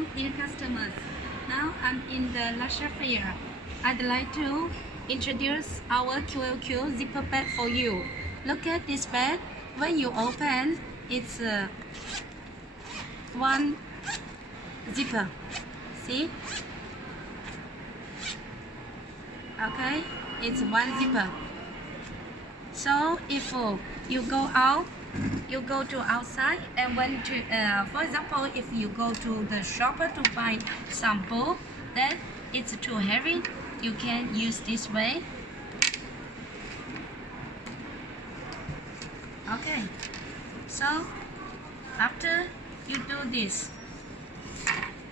Hello, dear customers. Now I'm in the Lasha Fair. I'd like to introduce our QLQ zipper bag for you. Look at this bag. When you open, it's one zipper. See? Okay, it's one zipper. So if you go out, you go to outside, and when to, for example, if you go to the shopper to buy some bowl, then it's too heavy, you can use this way. Okay, so after you do this,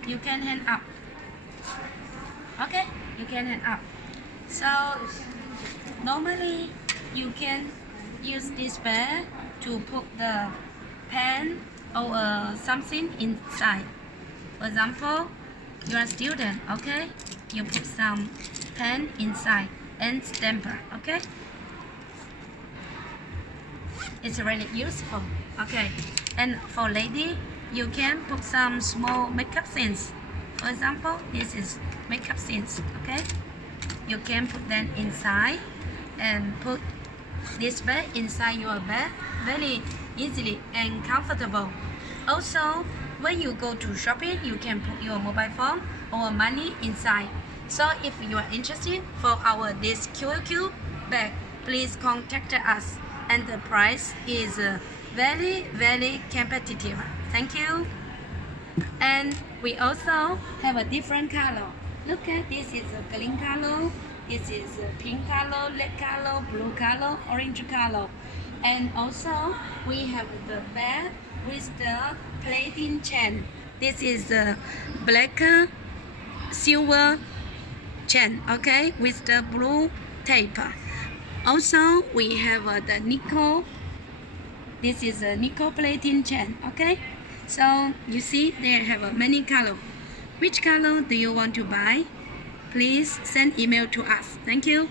you can hand up. Okay, you can hand up. So normally you can use this bag to put the pen or something inside. For example, you are a student, okay? You put some pen inside and stamper, okay? It's really useful, okay? And for lady, you can put some small makeup things. For example, this is makeup things, okay? You can put them inside and put this bag inside your bag very easily and comfortable. Also, when you go to shopping, you can put your mobile phone or money inside. So if you are interested for our this QLQ bag, please contact us, and the price is very competitive. Thank you. And we also have a different color. Look at this is a green color. This is a pink color, red color, blue color, orange color. And also we have the bag with the plating chain. This is the black silver chain, okay, with the blue tape. Also we have the nickel. This is a nickel plating chain, okay. So you see they have many color. Which color do you want to buy? Please send email to us. Thank you.